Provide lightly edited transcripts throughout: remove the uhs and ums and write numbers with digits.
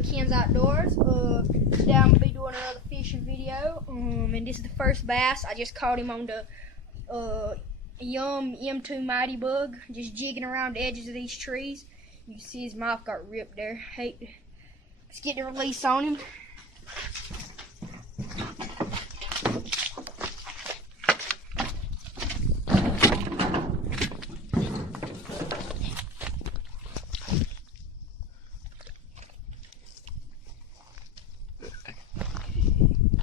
another Ken's Outdoors. Today I'm gonna be doing another fishing video. And this is the first bass. I just caught him on the Yum M2 Mighty Bug, just jigging around the edges of these trees. You can see his mouth got ripped there. Let's get the release on him.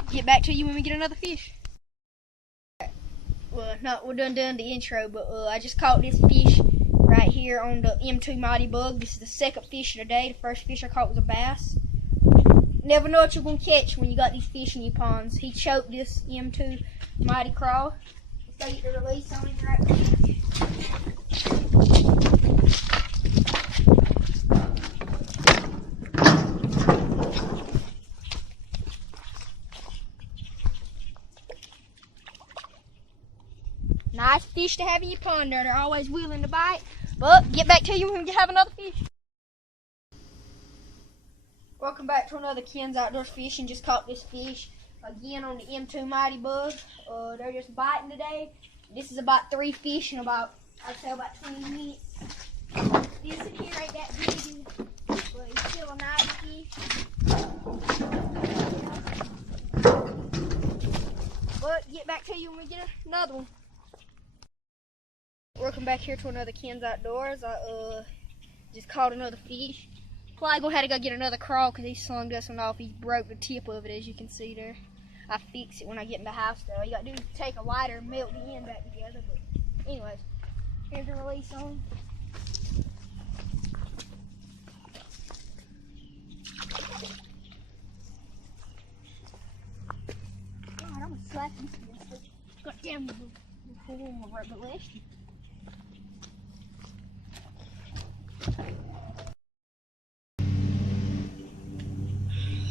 Get back to you when we get another fish. Well, no, we're done the intro, but I just caught this fish right here on the M2 Mighty Bug. This is the second fish of the day. The first fish I caught was a bass. Never know what you're gonna catch when you got these fish in your ponds. He choked this M2 Mighty Craw. Let's get the release on him right quick. Nice fish to have in your pond there. They're always willing to bite. But get back to you when we have another fish. Welcome back to another Ken's Outdoors Fishing. Just caught this fish again on the M2 Mighty Bug. They're just biting today. This is about 3 fish in about, I'd say about 20 minutes. This in here ain't that big, but it's still a nice fish. But get back to you when we get another one. Welcome back here to another Ken's Outdoors. I just caught another fish. Probably gonna have to go get another crawl because he slung this one off. He broke the tip of it, as you can see there. I fix it when I get in the house though. All you gotta do is take a lighter and melt the end back together. But anyways, here's the release on. God, I'm gonna slap this thing. God damn, I'm right below you.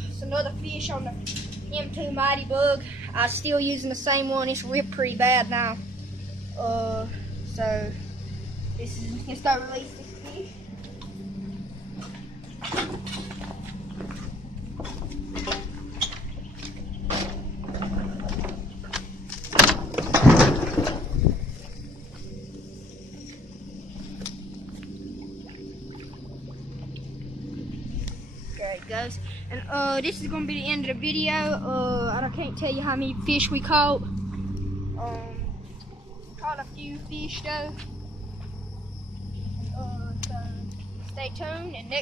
It's another fish on the M2 Mighty Bug. I'm still using the same one. It's ripped pretty bad now. So this is gonna start releasing this fish. There it goes. And this is gonna be the end of the video. I can't tell you how many fish we caught. Caught a few fish though. So stay tuned, and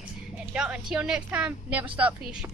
until next time, never stop fishing.